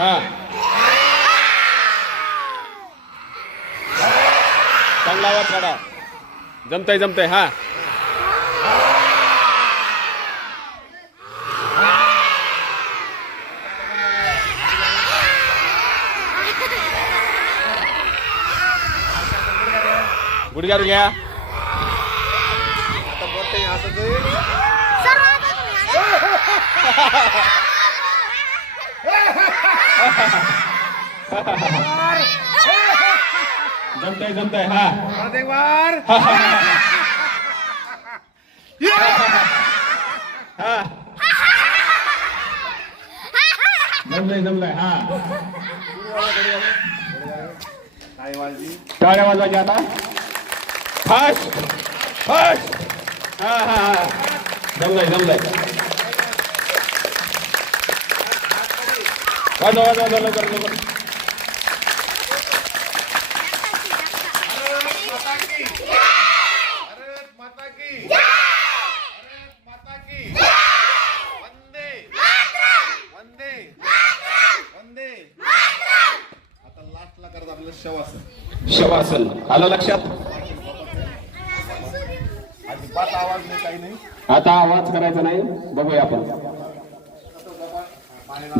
हा चांगला आवाज काढा. जमतय जमतय. हा गुडघ्यावर घ्या. जमतय जमतय. हा एक बार जमलंय जमलंय. हा काय वाजली टाळ्या वाजवायच्या आता. Fast fast. हा हा हा जमलंय जमलंय. वाजवा वाजवा वाजवा लवकर लवकर. भारत माता की भारत माता की वंदे वंदे वंदे. आता लास्टला करत आपलं शवासन. शवासन आलं लक्षात. अजिबात आवाज नाही काही नाही. आता आवाज करायचा नाही. बघूया आपण.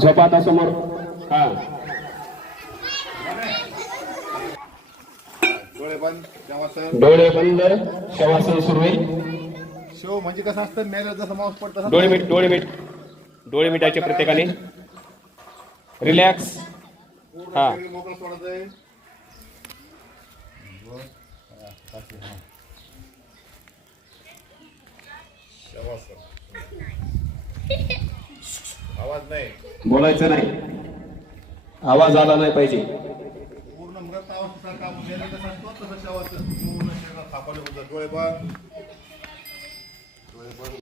झोपा आता समोर. हा डोळे बंद शवासन. डोळे बंद. शवासन सुरू होईल. शो म्हणजे कसं असतं मेलं जसं माऊस पडतं डोळे मीट डोळे मीट. डोळे मिटायचे प्रत्येकाने. रिलॅक्स. हा मोकळं सोडायचंय. शवासन. आवाज नाही. बोलायचं नाही. आवाज आला नाही पाहिजे. पूर्ण मृत अवस्थेसारखा मेलं कसं असतो तसं शवासन. पूर्ण शरीरात थापायला होतं. डोळे बंद. डोळे बंद.